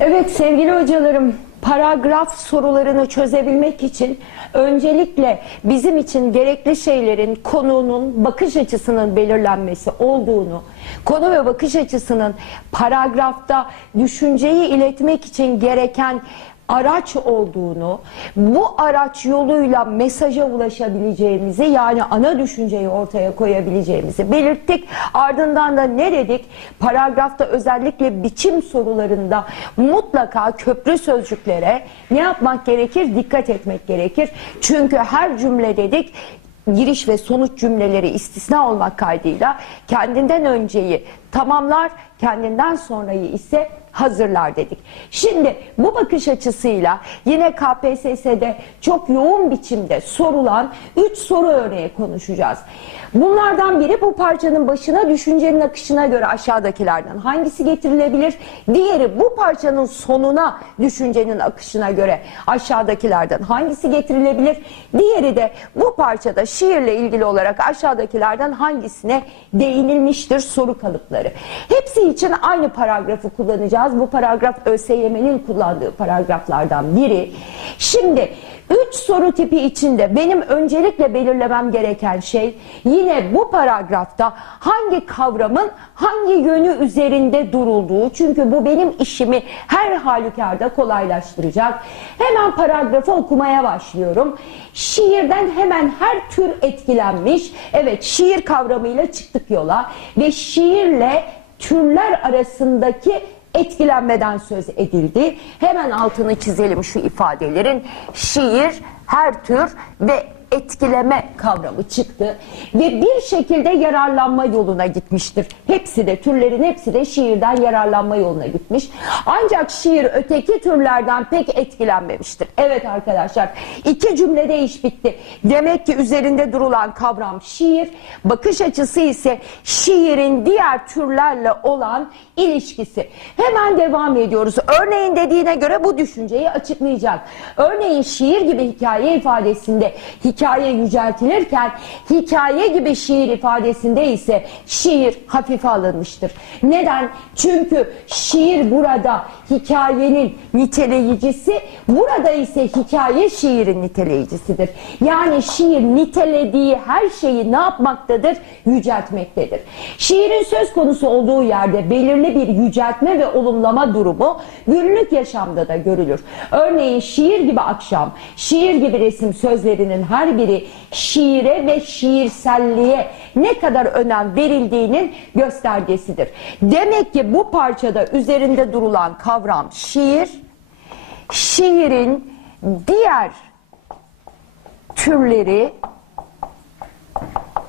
Evet sevgili hocalarım, paragraf sorularını çözebilmek için öncelikle bizim için gerekli şeylerin konunun bakış açısının belirlenmesi olduğunu, konu ve bakış açısının paragrafta düşünceyi iletmek için gereken araç olduğunu, bu araç yoluyla mesaja ulaşabileceğimizi yani ana düşünceyi ortaya koyabileceğimizi belirttik. Ardından da ne dedik? Paragrafta özellikle biçim sorularında mutlaka köprü sözcüklere ne yapmak gerekir? Dikkat etmek gerekir. Çünkü her cümle dedik giriş ve sonuç cümleleri istisna olmak kaydıyla kendinden önceyi tamamlar, kendinden sonrayı ise hazırlar dedik. Şimdi bu bakış açısıyla yine KPSS'de çok yoğun biçimde sorulan 3 soru örneği konuşacağız. Bunlardan biri bu parçanın başına düşüncenin akışına göre aşağıdakilerden hangisi getirilebilir? Diğeri bu parçanın sonuna düşüncenin akışına göre aşağıdakilerden hangisi getirilebilir? Diğeri de bu parçada şiirle ilgili olarak aşağıdakilerden hangisine değinilmiştir soru kalıpları. Hepsi için aynı paragrafı kullanacağız. Bu paragraf ÖSYM'nin kullandığı paragraflardan biri. Şimdi üç soru tipi içinde benim öncelikle belirlemem gereken şey yine bu paragrafta hangi kavramın hangi yönü üzerinde durulduğu. Çünkü bu benim işimi her halükarda kolaylaştıracak. Hemen paragrafı okumaya başlıyorum. Şiirden hemen her tür etkilenmiş. Evet şiir kavramıyla çıktık yola ve şiirle türler arasındaki etkilenmeden söz edildi. Hemen altını çizelim şu ifadelerin. Şiir, her tür ve etkileme kavramı çıktı ve bir şekilde yararlanma yoluna gitmiştir. Hepsi de türlerin hepsi de şiirden yararlanma yoluna gitmiş. Ancak şiir öteki türlerden pek etkilenmemiştir. Evet arkadaşlar iki cümlede iş bitti. Demek ki üzerinde durulan kavram şiir, bakış açısı ise şiirin diğer türlerle olan ilişkisi. Hemen devam ediyoruz. Örneğin dediğine göre bu düşünceyi açıklayacak. Örneğin şiir gibi hikaye ifadesinde hikaye yüceltilirken hikaye gibi şiir ifadesinde ise şiir hafife alınmıştır. Neden? Çünkü şiir burada hikayenin niteleyicisi, burada ise hikaye şiirin niteleyicisidir. Yani şiir nitelediği her şeyi ne yapmaktadır? Yüceltmektedir. Şiirin söz konusu olduğu yerde belirli bir yüceltme ve olumlama durumu günlük yaşamda da görülür. Örneğin şiir gibi akşam, şiir gibi resim sözlerinin her biri şiire ve şiirselliğe ne kadar önem verildiğinin göstergesidir. Demek ki bu parçada üzerinde durulan kavram şiir, şiirin diğer türleri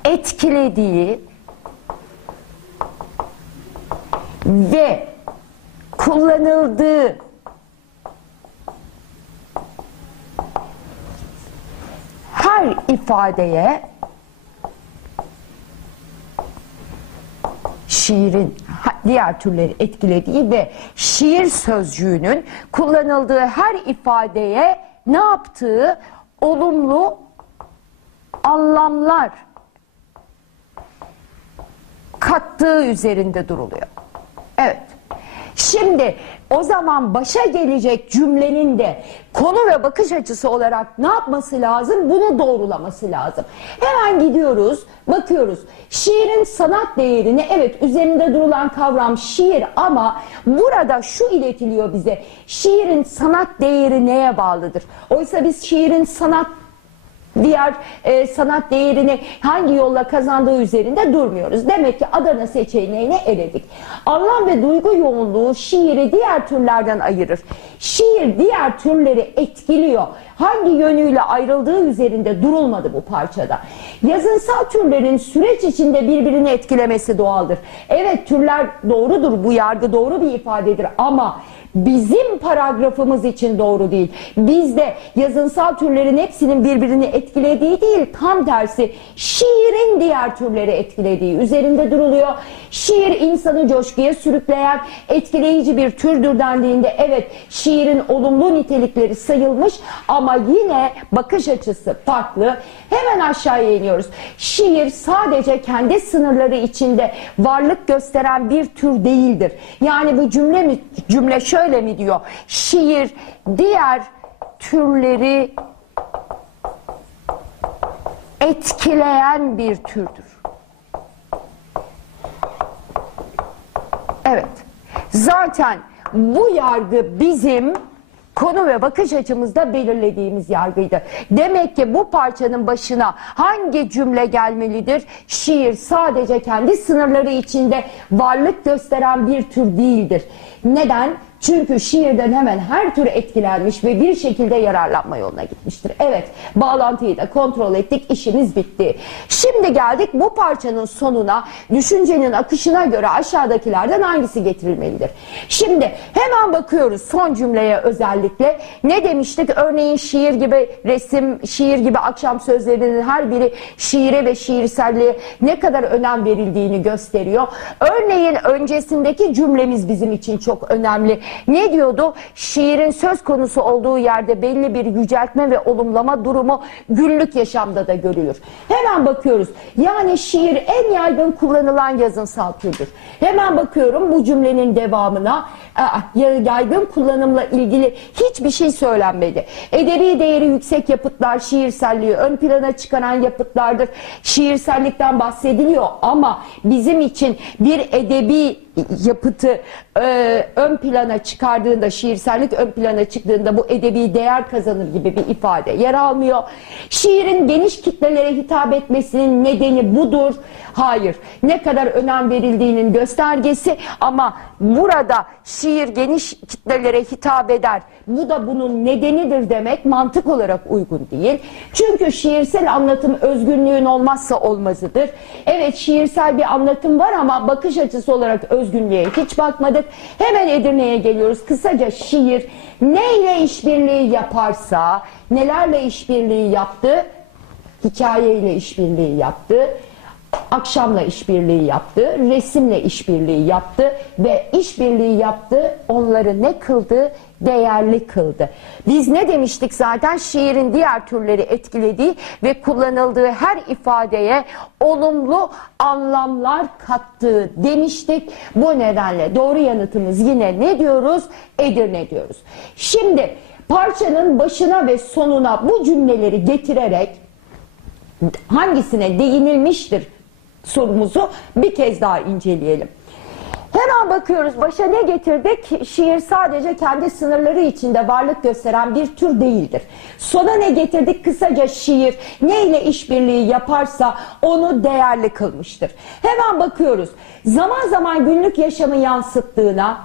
etkilediği ve kullanıldığı her ifadeye şiirin diğer türleri etkilediği ve şiir sözcüğünün kullanıldığı her ifadeye ne yaptığı olumlu anlamlar kattığı üzerinde duruluyor. Evet. Şimdi o zaman başa gelecek cümlenin de konu ve bakış açısı olarak ne yapması lazım? Bunu doğrulaması lazım. Hemen gidiyoruz, bakıyoruz. Şiirin sanat değerini evet üzerinde durulan kavram şiir ama burada şu iletiliyor bize. Şiirin sanat değeri neye bağlıdır? Oysa biz şiirin sanat diğer e, sanat değerini hangi yolla kazandığı üzerinde durmuyoruz. Demek ki Adana seçeneğine eledik. Anlam ve duygu yoğunluğu şiiri diğer türlerden ayırır. Şiir diğer türleri etkiliyor. Hangi yönüyle ayrıldığı üzerinde durulmadı bu parçada. Yazınsal türlerin süreç içinde birbirini etkilemesi doğaldır. Evet türler doğrudur, bu yargı doğru bir ifadedir ama bizim paragrafımız için doğru değil. Bizde yazınsal türlerin hepsinin birbirini etkilediği değil, tam tersi şiirin diğer türleri etkilediği üzerinde duruluyor. Şiir insanı coşkuya sürükleyen etkileyici bir türdür dendiğinde evet şiirin olumlu nitelikleri sayılmış ama yine bakış açısı farklı. Hemen aşağıya iniyoruz. Şiir sadece kendi sınırları içinde varlık gösteren bir tür değildir. Yani bu cümle mi cümle şöyle şöyle mi diyor? Şiir diğer türleri etkileyen bir türdür. Evet. Zaten bu yargı bizim konu ve bakış açımızda belirlediğimiz yargıydı. Demek ki bu parçanın başına hangi cümle gelmelidir? Şiir sadece kendi sınırları içinde varlık gösteren bir tür değildir. Neden? Çünkü şiirden hemen her tür etkilenmiş ve bir şekilde yararlanma yoluna gitmiştir. Evet, bağlantıyı da kontrol ettik, işimiz bitti. Şimdi geldik bu parçanın sonuna, düşüncenin akışına göre aşağıdakilerden hangisi getirilmelidir? Şimdi hemen bakıyoruz son cümleye özellikle. Ne demiştik? Örneğin şiir gibi resim, şiir gibi akşam sözlerinin her biri şiire ve şiirselliğe ne kadar önem verildiğini gösteriyor. Örneğin öncesindeki cümlemiz bizim için çok önemli. Ne diyordu? Şiirin söz konusu olduğu yerde belli bir yüceltme ve olumlama durumu günlük yaşamda da görülür. Hemen bakıyoruz. Yani şiir en yaygın kullanılan yazınsal türdür. Hemen bakıyorum bu cümlenin devamına. Aa, yaygın kullanımla ilgili hiçbir şey söylenmedi. Edebi değeri yüksek yapıtlar şiirselliği ön plana çıkaran yapıtlardır. Şiirsellikten bahsediliyor ama bizim için bir edebi yapıtı e, ön plana çıkardığında, şiirsellik ön plana çıktığında bu edebi değer kazanır gibi bir ifade yer almıyor. Şiirin geniş kitlelere hitap etmesinin nedeni budur. Hayır. Ne kadar önem verildiğinin göstergesi ama burada şiir geniş kitlelere hitap eder. Bu da bunun nedenidir demek mantık olarak uygun değil. Çünkü şiirsel anlatım özgünlüğün olmazsa olmazıdır. Evet şiirsel bir anlatım var ama bakış açısı olarak özgünlüğe hiç bakmadık. Hemen Edirne'ye geliyoruz. Kısaca şiir neyle işbirliği yaparsa, nelerle işbirliği yaptı? Hikayeyle işbirliği yaptı akşamla işbirliği yaptı, resimle işbirliği yaptı ve işbirliği yaptı, onları ne kıldı? Değerli kıldı. Biz ne demiştik zaten? Şiirin diğer türleri etkilediği ve kullanıldığı her ifadeye olumlu anlamlar kattığı demiştik. Bu nedenle doğru yanıtımız yine ne diyoruz? Edirne diyoruz. Şimdi parçanın başına ve sonuna bu cümleleri getirerek hangisine değinilmiştir sorumuzu bir kez daha inceleyelim. Hemen bakıyoruz başa ne getirdik? Şiir sadece kendi sınırları içinde varlık gösteren bir tür değildir. Sona ne getirdik? Kısaca şiir neyle işbirliği yaparsa onu değerli kılmıştır. Hemen bakıyoruz. Zaman zaman günlük yaşamı yansıttığına,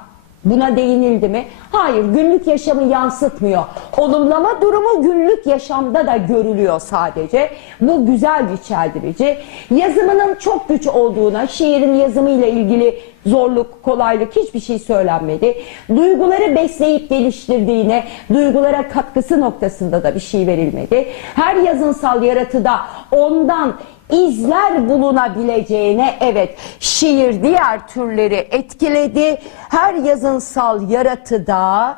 Buna değinildi mi? Hayır, günlük yaşamı yansıtmıyor. Olumlama durumu günlük yaşamda da görülüyor sadece. Bu güzel bir çeldirici. Yazımının çok güç olduğuna, şiirin yazımıyla ilgili zorluk, kolaylık hiçbir şey söylenmedi. Duyguları besleyip geliştirdiğine, duygulara katkısı noktasında da bir şey verilmedi. Her yazınsal yaratıda ondan izler bulunabileceğine evet şiir diğer türleri etkiledi. Her yazınsal yaratıda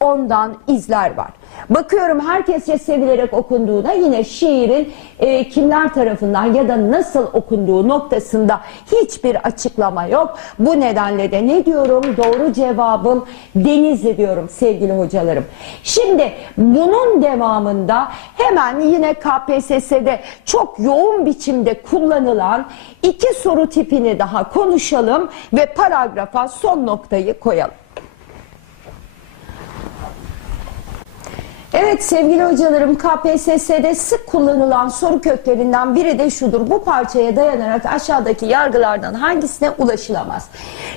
ondan izler var. Bakıyorum herkesçe sevilerek okunduğuna yine şiirin e, kimler tarafından ya da nasıl okunduğu noktasında hiçbir açıklama yok. Bu nedenle de ne diyorum? Doğru cevabım Denizli diyorum sevgili hocalarım. Şimdi bunun devamında hemen yine KPSS'de çok yoğun biçimde kullanılan iki soru tipini daha konuşalım ve paragrafa son noktayı koyalım. Evet sevgili hocalarım KPSS'de sık kullanılan soru köklerinden biri de şudur. Bu parçaya dayanarak aşağıdaki yargılardan hangisine ulaşılamaz?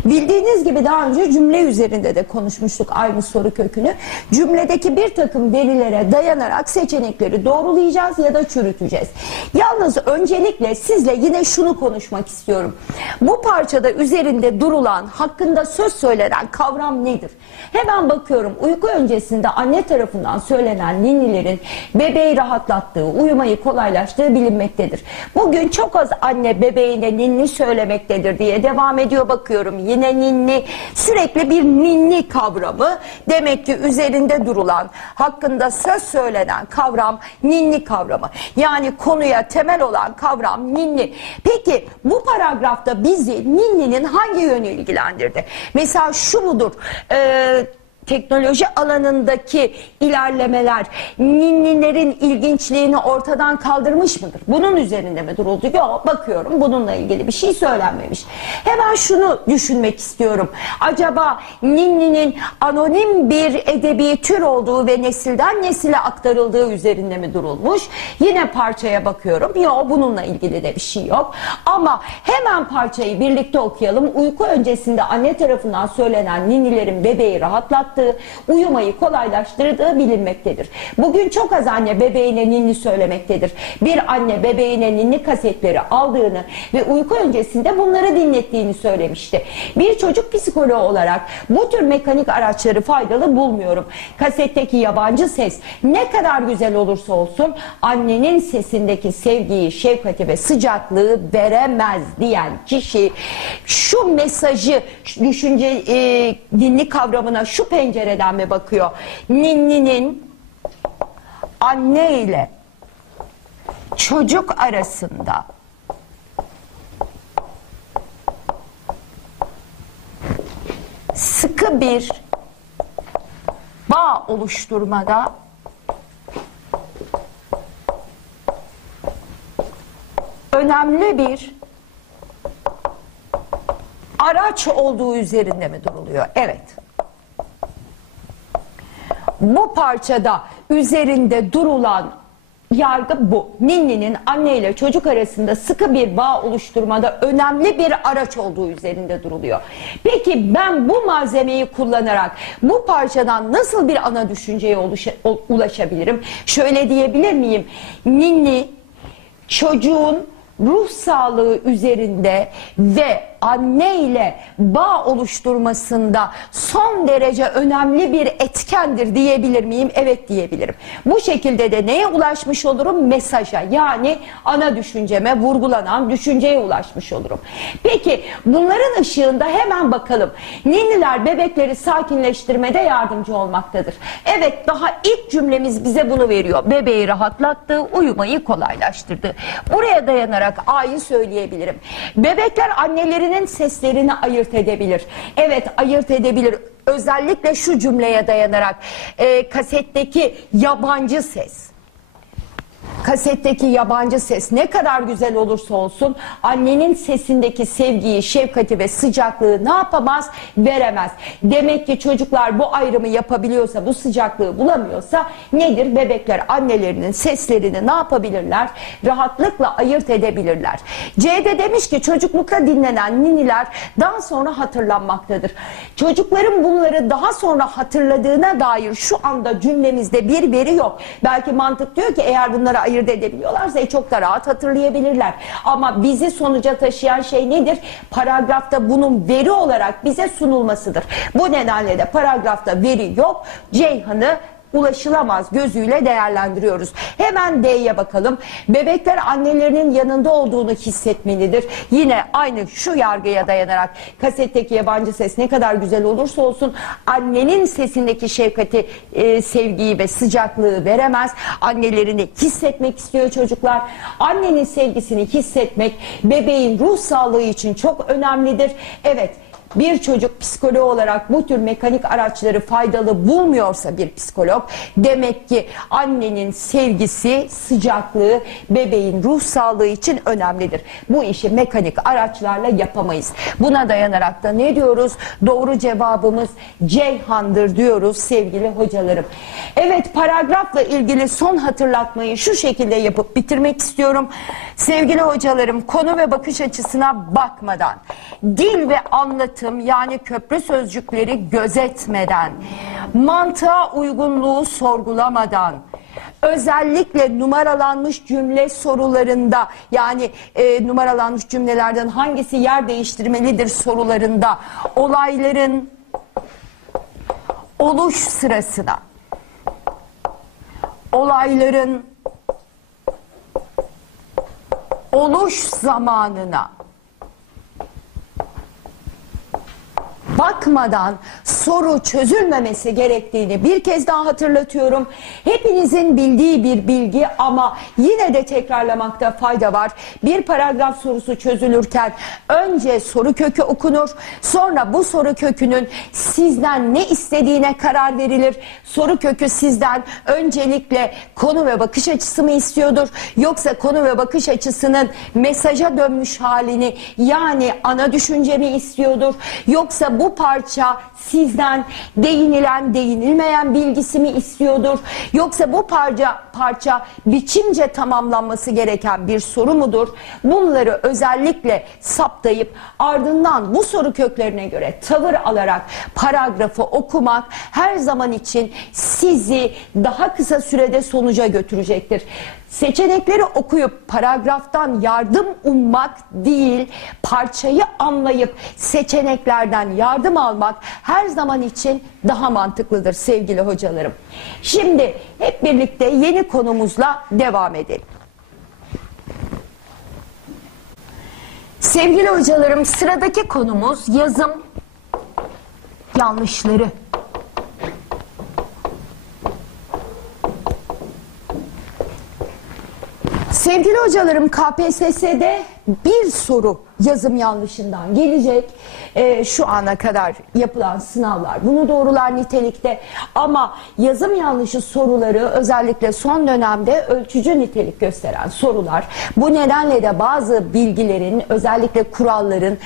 Bildiğiniz gibi daha önce cümle üzerinde de konuşmuştuk aynı soru kökünü. Cümledeki bir takım verilere dayanarak seçenekleri doğrulayacağız ya da çürüteceğiz. Yalnız öncelikle sizle yine şunu konuşmak istiyorum. Bu parçada üzerinde durulan, hakkında söz söylenen kavram nedir? Hemen bakıyorum uyku öncesinde anne tarafından söylenen söylenen ninnilerin bebeği rahatlattığı, uyumayı kolaylaştığı bilinmektedir. Bugün çok az anne bebeğine ninni söylemektedir diye devam ediyor bakıyorum. Yine ninni sürekli bir ninni kavramı demek ki üzerinde durulan, hakkında söz söylenen kavram ninni kavramı. Yani konuya temel olan kavram ninni. Peki bu paragrafta bizi ninninin hangi yönü ilgilendirdi? Mesela şu mudur? Ee, teknoloji alanındaki ilerlemeler ninnilerin ilginçliğini ortadan kaldırmış mıdır? Bunun üzerinde mi duruldu? Yok bakıyorum bununla ilgili bir şey söylenmemiş. Hemen şunu düşünmek istiyorum. Acaba ninninin anonim bir edebi tür olduğu ve nesilden nesile aktarıldığı üzerinde mi durulmuş? Yine parçaya bakıyorum. Yok bununla ilgili de bir şey yok. Ama hemen parçayı birlikte okuyalım. Uyku öncesinde anne tarafından söylenen ninnilerin bebeği rahatlattığı, uyumayı kolaylaştırdığı bilinmektedir. Bugün çok az anne bebeğine ninni söylemektedir. Bir anne bebeğine ninni kasetleri aldığını ve uyku öncesinde bunları dinlettiğini söylemişti. Bir çocuk psikoloğu olarak bu tür mekanik araçları faydalı bulmuyorum. Kasetteki yabancı ses ne kadar güzel olursa olsun annenin sesindeki sevgiyi, şefkati ve sıcaklığı veremez diyen kişi şu mesajı, düşünce e, dinli kavramına şu pencereden mi bakıyor? Ninninin anne ile çocuk arasında sıkı bir bağ oluşturmada önemli bir araç olduğu üzerinde mi duruluyor? Evet. Bu parçada üzerinde durulan yargı bu. Ninni'nin anne ile çocuk arasında sıkı bir bağ oluşturmada önemli bir araç olduğu üzerinde duruluyor. Peki ben bu malzemeyi kullanarak bu parçadan nasıl bir ana düşünceye ulaşabilirim? Şöyle diyebilir miyim? Ninni çocuğun ruh sağlığı üzerinde ve anne ile bağ oluşturmasında son derece önemli bir etkendir diyebilir miyim? Evet diyebilirim. Bu şekilde de neye ulaşmış olurum? Mesaja yani ana düşünceme vurgulanan düşünceye ulaşmış olurum. Peki bunların ışığında hemen bakalım. Ninniler bebekleri sakinleştirmede yardımcı olmaktadır. Evet daha ilk cümlemiz bize bunu veriyor. Bebeği rahatlattı, uyumayı kolaylaştırdı. Buraya dayanarak A'yı söyleyebilirim. Bebekler annelerinin seslerini ayırt edebilir. Evet ayırt edebilir. Özellikle şu cümleye dayanarak e, kasetteki yabancı ses kasetteki yabancı ses ne kadar güzel olursa olsun annenin sesindeki sevgiyi, şefkati ve sıcaklığı ne yapamaz? Veremez. Demek ki çocuklar bu ayrımı yapabiliyorsa, bu sıcaklığı bulamıyorsa nedir? Bebekler annelerinin seslerini ne yapabilirler? Rahatlıkla ayırt edebilirler. C'de demiş ki çocuklukta dinlenen niniler daha sonra hatırlanmaktadır. Çocukların bunları daha sonra hatırladığına dair şu anda cümlemizde bir veri yok. Belki mantık diyor ki eğer bunları ayırt edebiliyorlarsa e, çok da rahat hatırlayabilirler. Ama bizi sonuca taşıyan şey nedir? Paragrafta bunun veri olarak bize sunulmasıdır. Bu nedenle de paragrafta veri yok. Ceyhan'ı ulaşılamaz gözüyle değerlendiriyoruz. Hemen D'ye bakalım. Bebekler annelerinin yanında olduğunu hissetmelidir. Yine aynı şu yargıya dayanarak kasetteki yabancı ses ne kadar güzel olursa olsun annenin sesindeki şefkati, e, sevgiyi ve sıcaklığı veremez. Annelerini hissetmek istiyor çocuklar. Annenin sevgisini hissetmek bebeğin ruh sağlığı için çok önemlidir. Evet bir çocuk psikoloğu olarak bu tür mekanik araçları faydalı bulmuyorsa bir psikolog demek ki annenin sevgisi, sıcaklığı bebeğin ruh sağlığı için önemlidir. Bu işi mekanik araçlarla yapamayız. Buna dayanarak da ne diyoruz? Doğru cevabımız Ceyhan'dır diyoruz sevgili hocalarım. Evet paragrafla ilgili son hatırlatmayı şu şekilde yapıp bitirmek istiyorum. Sevgili hocalarım konu ve bakış açısına bakmadan dil ve anlatım yani köprü sözcükleri gözetmeden mantığa uygunluğu sorgulamadan özellikle numaralanmış cümle sorularında yani e, numaralanmış cümlelerden hangisi yer değiştirmelidir sorularında olayların oluş sırasına olayların oluş zamanına bakmadan soru çözülmemesi gerektiğini bir kez daha hatırlatıyorum. Hepinizin bildiği bir bilgi ama yine de tekrarlamakta fayda var. Bir paragraf sorusu çözülürken önce soru kökü okunur. Sonra bu soru kökünün sizden ne istediğine karar verilir. Soru kökü sizden öncelikle konu ve bakış açısı mı istiyordur? Yoksa konu ve bakış açısının mesaja dönmüş halini yani ana düşünce mi istiyordur? Yoksa bu parça sizden değinilen değinilmeyen bilgisi mi istiyordur? Yoksa bu parça parça biçimce tamamlanması gereken bir soru mudur? Bunları özellikle saptayıp ardından bu soru köklerine göre tavır alarak paragrafı okumak her zaman için sizi daha kısa sürede sonuca götürecektir. Seçenekleri okuyup paragraftan yardım ummak değil, parçayı anlayıp seçeneklerden yardım almak her zaman için daha mantıklıdır sevgili hocalarım. Şimdi hep birlikte yeni konumuzla devam edelim. Sevgili hocalarım sıradaki konumuz yazım yanlışları. Sevgili hocalarım KPSS'de bir soru yazım yanlışından gelecek. Ee, şu ana kadar yapılan sınavlar bunu doğrular nitelikte ama yazım yanlışı soruları özellikle son dönemde ölçücü nitelik gösteren sorular. Bu nedenle de bazı bilgilerin özellikle kuralların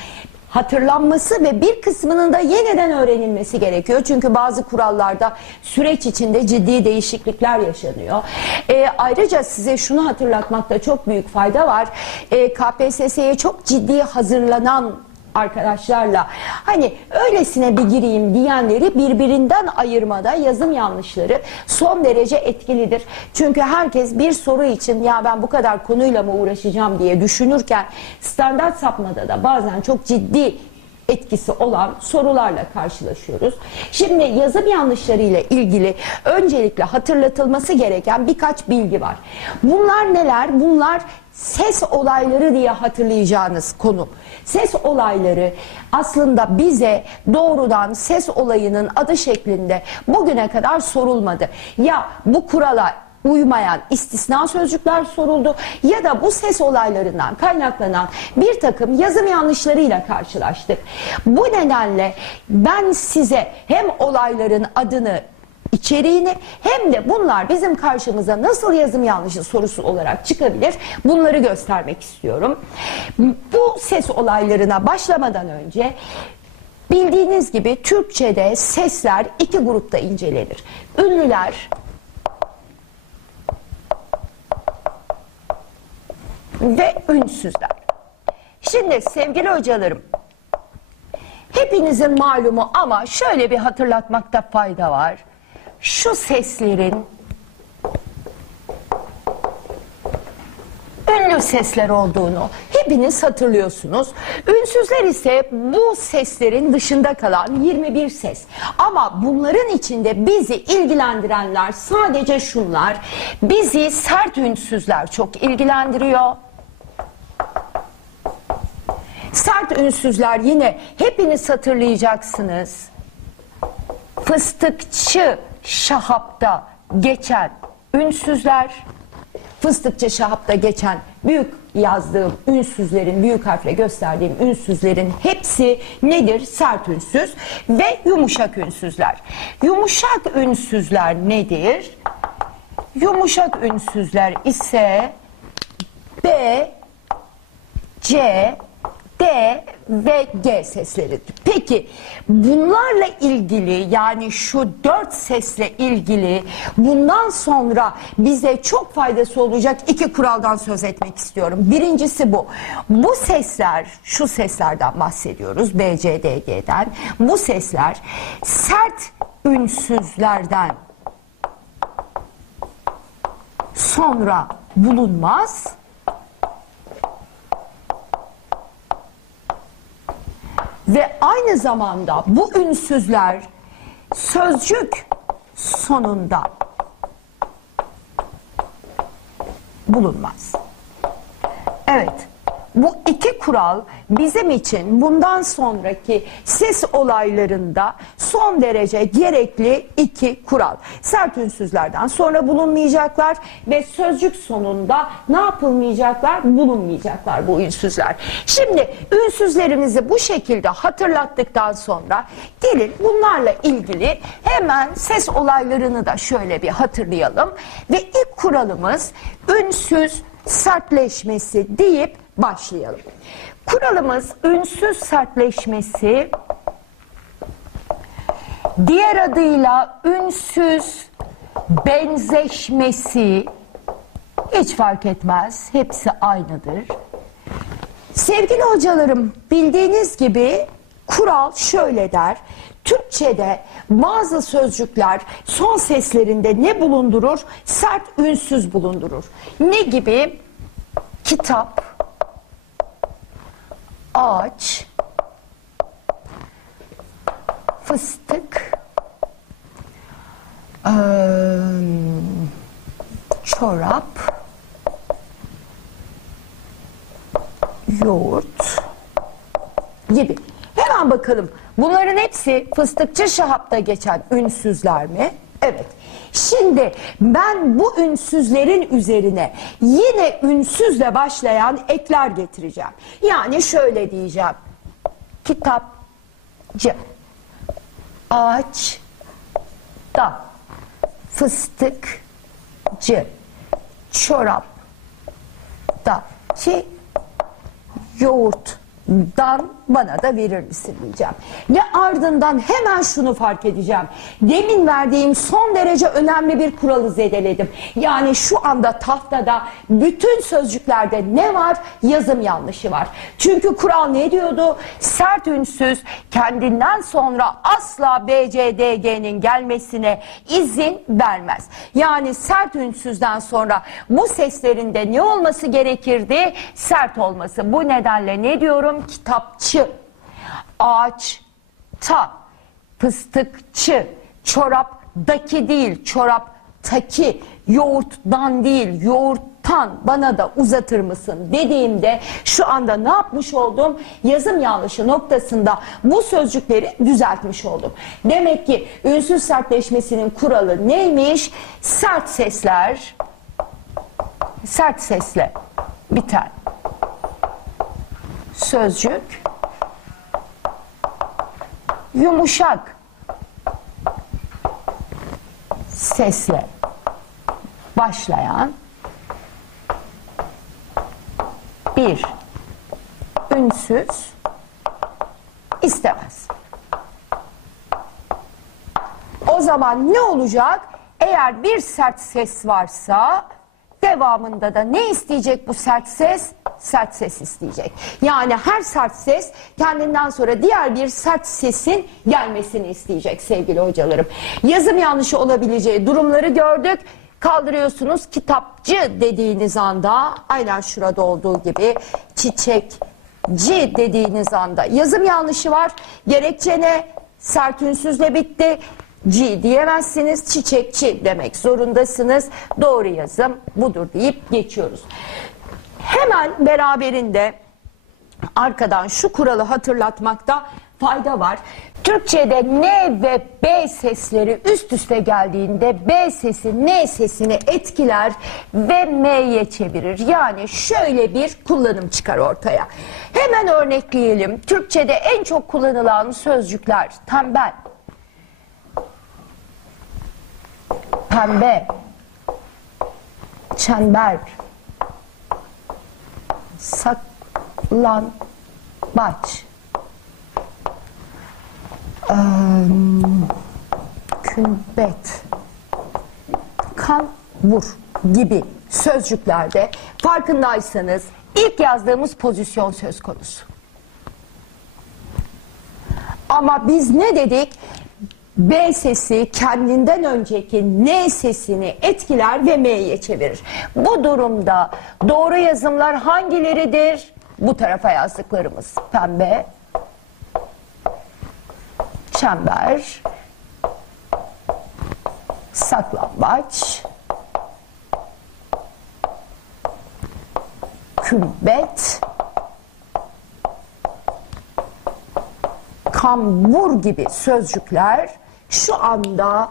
hatırlanması ve bir kısmının da yeniden öğrenilmesi gerekiyor. Çünkü bazı kurallarda süreç içinde ciddi değişiklikler yaşanıyor. E, ayrıca size şunu hatırlatmakta çok büyük fayda var. E, KPSS'ye çok ciddi hazırlanan arkadaşlarla hani öylesine bir gireyim diyenleri birbirinden ayırmada yazım yanlışları son derece etkilidir. Çünkü herkes bir soru için ya ben bu kadar konuyla mı uğraşacağım diye düşünürken standart sapmada da bazen çok ciddi etkisi olan sorularla karşılaşıyoruz. Şimdi yazım yanlışları ile ilgili öncelikle hatırlatılması gereken birkaç bilgi var. Bunlar neler? Bunlar ses olayları diye hatırlayacağınız konu. Ses olayları aslında bize doğrudan ses olayının adı şeklinde bugüne kadar sorulmadı. Ya bu kurala uymayan istisna sözcükler soruldu ya da bu ses olaylarından kaynaklanan bir takım yazım yanlışlarıyla karşılaştık. Bu nedenle ben size hem olayların adını içeriğini hem de bunlar bizim karşımıza nasıl yazım yanlışı sorusu olarak çıkabilir bunları göstermek istiyorum. Bu ses olaylarına başlamadan önce bildiğiniz gibi Türkçe'de sesler iki grupta incelenir. Ünlüler ve ünsüzler. Şimdi sevgili hocalarım hepinizin malumu ama şöyle bir hatırlatmakta fayda var. Şu seslerin ünlü sesler olduğunu hepiniz hatırlıyorsunuz. Ünsüzler ise bu seslerin dışında kalan 21 ses. Ama bunların içinde bizi ilgilendirenler sadece şunlar. Bizi sert ünsüzler çok ilgilendiriyor. Sert ünsüzler yine hepiniz hatırlayacaksınız. Fıstıkçı şahapta geçen ünsüzler, fıstıkçı şahapta geçen büyük yazdığım ünsüzlerin, büyük harfle gösterdiğim ünsüzlerin hepsi nedir? Sert ünsüz ve yumuşak ünsüzler. Yumuşak ünsüzler nedir? Yumuşak ünsüzler ise B, C, D ve G sesleridir. Peki bunlarla ilgili yani şu dört sesle ilgili bundan sonra bize çok faydası olacak iki kuraldan söz etmek istiyorum. Birincisi bu. Bu sesler, şu seslerden bahsediyoruz. B, C, D, G'den. Bu sesler sert ünsüzlerden sonra bulunmaz Ve aynı zamanda bu ünsüzler sözcük sonunda bulunmaz. Evet. Bu iki kural bizim için bundan sonraki ses olaylarında son derece gerekli iki kural. Sert ünsüzlerden sonra bulunmayacaklar ve sözcük sonunda ne yapılmayacaklar? Bulunmayacaklar bu ünsüzler. Şimdi ünsüzlerimizi bu şekilde hatırlattıktan sonra gelin bunlarla ilgili hemen ses olaylarını da şöyle bir hatırlayalım. Ve ilk kuralımız ünsüz sertleşmesi deyip başlayalım. Kuralımız ünsüz sertleşmesi diğer adıyla ünsüz benzeşmesi hiç fark etmez. Hepsi aynıdır. Sevgili hocalarım bildiğiniz gibi kural şöyle der. Türkçe'de bazı sözcükler son seslerinde ne bulundurur? Sert ünsüz bulundurur. Ne gibi? Kitap, ağaç, fıstık, eee, çorap, yoğurt gibi. Hemen bakalım. Bunların hepsi fıstıkçı şahapta geçen ünsüzler mi? Evet. Şimdi ben bu ünsüzlerin üzerine yine ünsüzle başlayan ekler getireceğim. Yani şöyle diyeceğim. Kitapcı, ağaç, da, fıstıkcı, çorap, da ki yoğurtdan bana da verir misin diyeceğim. Ve ardından hemen şunu fark edeceğim. Demin verdiğim son derece önemli bir kuralı zedeledim. Yani şu anda tahtada bütün sözcüklerde ne var? Yazım yanlışı var. Çünkü kural ne diyordu? Sert ünsüz kendinden sonra asla BCDG'nin gelmesine izin vermez. Yani sert ünsüzden sonra bu seslerinde ne olması gerekirdi? Sert olması. Bu nedenle ne diyorum? Kitapçı, ağaçta, fıstıkçı, çorapdaki değil, çoraptaki, yoğurttan değil, yoğurttan bana da uzatır mısın dediğimde şu anda ne yapmış oldum? Yazım yanlışı noktasında bu sözcükleri düzeltmiş oldum. Demek ki ünsüz sertleşmesinin kuralı neymiş? Sert sesler sert sesle biten sözcük yumuşak. Sesle. Başlayan. Bir. Ünsüz. İstemez. O zaman ne olacak? Eğer bir sert ses varsa devamında da ne isteyecek bu sert ses? Sert ses isteyecek. Yani her sert ses kendinden sonra diğer bir sert sesin gelmesini isteyecek sevgili hocalarım. Yazım yanlışı olabileceği durumları gördük. Kaldırıyorsunuz kitapçı dediğiniz anda aynen şurada olduğu gibi çiçekci dediğiniz anda yazım yanlışı var. Gerekçe ne? Sert ünsüzle bitti. C diyemezsiniz, çiçekçi demek zorundasınız. Doğru yazım budur deyip geçiyoruz. Hemen beraberinde arkadan şu kuralı hatırlatmakta fayda var. Türkçe'de N ve B sesleri üst üste geldiğinde B sesi N sesini etkiler ve M'ye çevirir. Yani şöyle bir kullanım çıkar ortaya. Hemen örnekleyelim. Türkçe'de en çok kullanılan sözcükler tembel, pembe, çember, saklambaç, eee, kümbet, kan vur gibi sözcüklerde farkındaysanız ilk yazdığımız pozisyon söz konusu. Ama biz ne dedik? B sesi kendinden önceki N sesini etkiler ve M'ye çevirir. Bu durumda doğru yazımlar hangileridir? Bu tarafa yazdıklarımız. Pembe, çember, saklambaç, kübbet, kambur gibi sözcükler şu anda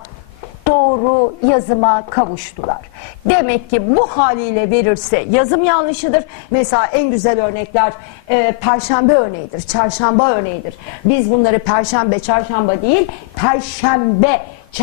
doğru yazıma kavuştular. Demek ki bu haliyle verirse yazım yanlışıdır. Mesela en güzel örnekler e, perşembe örneğidir, çarşamba örneğidir. Biz bunları perşembe, çarşamba değil, perşembe, çarşamba